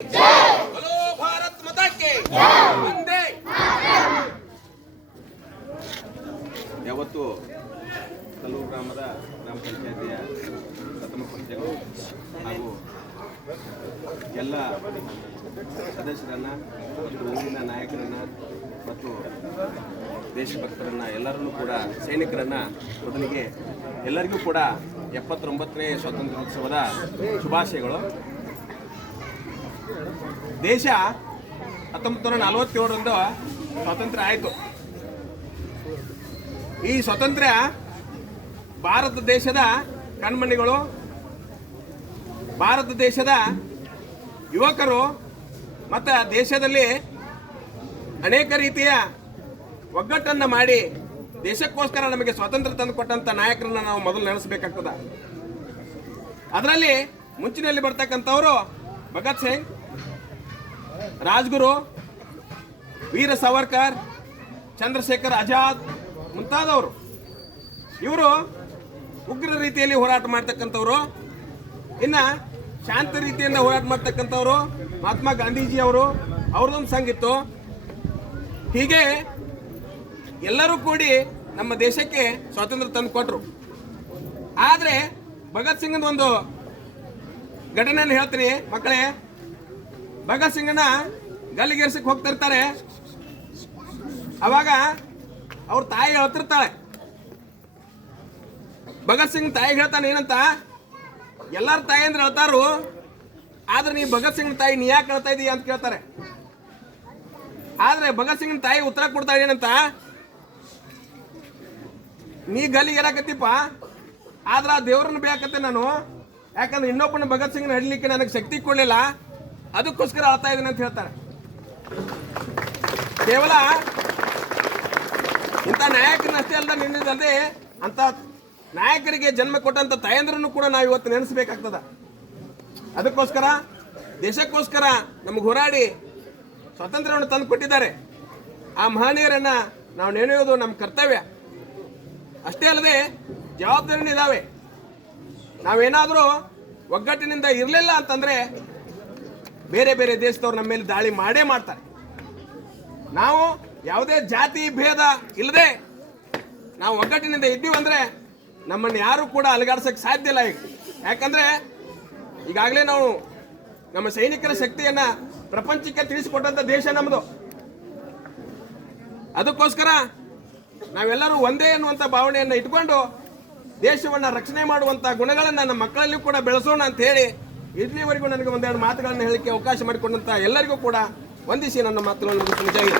बोलो भारत माता के वंदे। ಯಾವತ್ತು ಕಲ್ಲೂರು ಗ್ರಾಮದ ಗ್ರಾಮ ಪಂಚಾಯತಿಯ ಪ್ರಥಮ ಪಂಚಾಯತ್ ಹಾಗೂ ಎಲ್ಲ ಸದಸ್ಯರನ್ನ ಮತ್ತು ಊರಿನ ನಾಯಕರನ್ನ ಮತ್ತು ದೇಶಭಕ್ತರನ್ನ ಎಲ್ಲರನ್ನೂ ಕೂಡ ಸೈನಿಕರನ್ನ ಮೊದಲಿಗೆ ಎಲ್ಲರಿಗೂ ಕೂಡ 79ನೇ ಸ್ವಾತಂತ್ರ್ಯೋತ್ಸವದ ಶುಭಾಶಯಗಳು. ದೇಶ 1947ರಂದು ಸ್ವಾತಂತ್ರ್ಯ ಆಯಿತು. ಈ ಸ್ವಾತಂತ್ರ್ಯ ಭಾರತ ದೇಶದ ಕಣ್ಮಣಿಗಳು, ಭಾರತ ದೇಶದ ಯುವಕರು ಮತ್ತು ದೇಶದಲ್ಲಿ ಅನೇಕ ರೀತಿಯ ಒಗ್ಗಟ್ಟನ್ನು ಮಾಡಿ ದೇಶಕ್ಕೋಸ್ಕರ ನಮಗೆ ಸ್ವಾತಂತ್ರ್ಯ ತಂದುಕೊಟ್ಟಂಥ ನಾಯಕರನ್ನ ನಾವು ಮೊದಲು ನೆನೆಸಬೇಕಾಗ್ತದೆ. ಅದರಲ್ಲಿ ಮುಂಚಿನಲ್ಲಿ ಬರ್ತಕ್ಕಂಥವರು ಭಗತ್ ಸಿಂಗ್, ರಾಜ್ಗುರು, ವೀರ ಸಾವರ್ಕರ್, ಚಂದ್ರಶೇಖರ್ ಆಜಾದ್ ಮುಂತಾದವರು. ಇವರು ಉಗ್ರ ರೀತಿಯಲ್ಲಿ ಹೋರಾಟ ಮಾಡ್ತಕ್ಕಂಥವ್ರು. ಇನ್ನು ಶಾಂತ ರೀತಿಯಿಂದ ಹೋರಾಟ ಮಾಡ್ತಕ್ಕಂಥವ್ರು ಮಹಾತ್ಮ ಗಾಂಧೀಜಿ ಅವರು, ಅವ್ರದ್ದೊಂದು ಸಂಘಿತ್ತು. ಹೀಗೆ ಎಲ್ಲರೂ ಕೂಡಿ ನಮ್ಮ ದೇಶಕ್ಕೆ ಸ್ವಾತಂತ್ರ್ಯ ತಂದು ಕೊಟ್ಟರು. ಆದರೆ ಭಗತ್ ಸಿಂಗನ ಒಂದು ಘಟನೆಯನ್ನು ಹೇಳ್ತೀನಿ ಮಕ್ಕಳೇ. ಭಗತ್ ಸಿಂಗನ ಗಲ್ಲಿಗೇರ್ಸಕ್ಕೆ ಹೋಗ್ತಿರ್ತಾರೆ. ಅವಾಗ ಅವ್ರ ತಾಯಿ ಹೇಳ್ತಿರ್ತಾಳೆ. ಭಗತ್ ಸಿಂಗ್ ತಾಯಿ ಹೇಳ್ತಾನೆ ಏನಂತ, ಎಲ್ಲರ ತಾಯಿ ಅಂದ್ರೆ ಹೇಳ್ತಾರು, ಆದ್ರೆ ನೀ ಭಗತ್ ಸಿಂಗ್ ತಾಯಿ ನೀ ಯಾಕೆ ಹೇಳ್ತಾ ಇದೀಯ ಅಂತ ಕೇಳ್ತಾರೆ. ಆದ್ರೆ ಭಗತ್ ಸಿಂಗ್ ತಾಯಿ ಉತ್ತರ ಕೊಡ್ತಾಳೆ ಏನಂತ, ನೀ ಗಲ್ಲಿಗೆ ಏರಾಕತ್ತಿಪ್ಪ, ಆದ್ರೆ ಆ ದೇವ್ರನ್ನ ಬೇಕತ್ತೆ ನಾನು, ಯಾಕಂದ್ರೆ ಇನ್ನೊಬ್ಬನ ಭಗತ್ ಸಿಂಗ್ನ ಹಿಡ್ಲಿಕ್ಕೆ ನನಗೆ ಶಕ್ತಿ ಕೊಡಲಿಲ್ಲ, ಅದಕ್ಕೋಸ್ಕರ ಅಳ್ತಾ ಇದ್ದೀನಿ ಅಂತ ಹೇಳ್ತಾರೆ. ಕೇವಲ ಇಂಥ ನಾಯಕರನ್ನಷ್ಟೇ ಅಲ್ಲದ ನಿನ್ನದಲ್ಲದೆ ಅಂತ ನಾಯಕರಿಗೆ ಜನ್ಮ ಕೊಟ್ಟಂತ ತಾಯಂದ್ರನ್ನು ಕೂಡ ನಾವು ಇವತ್ತು ನೆನೆಸಬೇಕಾಗ್ತದ. ಅದಕ್ಕೋಸ್ಕರ ದೇಶಕ್ಕೋಸ್ಕರ ನಮಗೆ ಹೋರಾಡಿ ಸ್ವಾತಂತ್ರ್ಯವನ್ನು ತಂದು ಕೊಟ್ಟಿದ್ದಾರೆ. ಆ ಮಹನೀಯರನ್ನ ನಾವು ನೆನೆಯೋದು ನಮ್ಮ ಕರ್ತವ್ಯ. ಅಷ್ಟೇ ಅಲ್ಲದೆ ಜವಾಬ್ದಾರಿನೂ ಇದ್ದಾವೆ. ನಾವೇನಾದರೂ ಒಗ್ಗಟ್ಟಿನಿಂದ ಇರಲಿಲ್ಲ ಅಂತಂದ್ರೆ ಬೇರೆ ಬೇರೆ ದೇಶದವ್ರು ನಮ್ಮ ಮೇಲೆ ದಾಳಿ ಮಾಡೇ ಮಾಡ್ತಾರೆ. ನಾವು ಯಾವುದೇ ಜಾತಿ ಭೇದ ಇಲ್ಲದೆ ನಾವು ಒಗ್ಗಟ್ಟಿನಿಂದ ಇದ್ದೀವಂದ್ರೆ ನಮ್ಮನ್ನು ಯಾರು ಕೂಡ ಅಲುಗಾಡ್ಸಕ್ಕೆ ಸಾಧ್ಯ ಇಲ್ಲ. ಈಗ ಯಾಕಂದ್ರೆ ಈಗಾಗಲೇ ನಾವು ನಮ್ಮ ಸೈನಿಕರ ಶಕ್ತಿಯನ್ನ ಪ್ರಪಂಚಕ್ಕೆ ತಿಳಿಸಿಕೊಟ್ಟಂತ ದೇಶ ನಮ್ಮದು. ಅದಕ್ಕೋಸ್ಕರ ನಾವೆಲ್ಲರೂ ಒಂದೇ ಅನ್ನುವಂಥ ಭಾವನೆಯನ್ನು ಇಟ್ಕೊಂಡು ದೇಶವನ್ನು ರಕ್ಷಣೆ ಮಾಡುವಂಥ ಗುಣಗಳನ್ನು ನಮ್ಮ ಮಕ್ಕಳಲ್ಲಿ ಕೂಡ ಬೆಳೆಸೋಣ ಅಂತ ಹೇಳಿ ಇಲ್ಲಿವರೆಗೂ ನನಗೆ ಒಂದೆರಡು ಮಾತುಗಳನ್ನು ಹೇಳಲಿಕ್ಕೆ ಅವಕಾಶ ಮಾಡಿಕೊಂಡಂತ ಎಲ್ಲರಿಗೂ ಕೂಡ ವಂದಿಸಿ ನನ್ನ ಮಾತುಗಳನ್ನು ಮುಗಿಸುತ್ತೇನೆ.